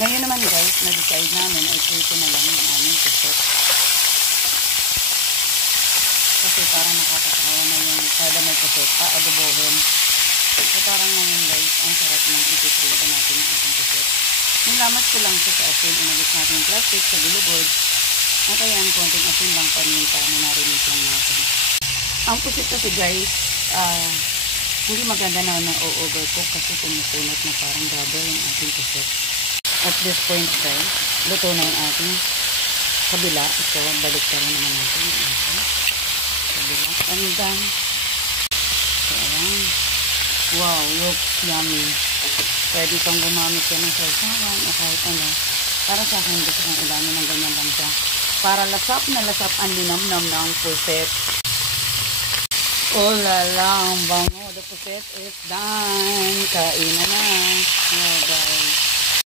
Ngayon naman guys, na-decide namin ay prito na lang yung aming puset. Kasi parang nakakatawa na yung kada may puset pa, adobohin. So parang ngayon guys, ang sarap ng ipiprito natin yung ating puset. Nilamas ko lang siya sa asin, inalis natin yung plastic sa gulugod. At ayan, konting asin lang, paminta na narinig lang natin. Ang puset kasi guys, hindi maganda na na-overcook kasi kumukunot na parang rubber yung ating puset. At this point guys, luto na yung ating kabila. Ito, balik ka rin naman natin yung ating kabila. And then, so ayan. Wow, looks yummy. Pwede kang gumamit ka ng sausawan o kahit ano. Para sa akin, gusto kong ilamin ng ganyan lang siya. Para lasap na lasap ang linamnam ng puset. Oh la la, ang bango. The puset is done. Kain na na. Oh guys.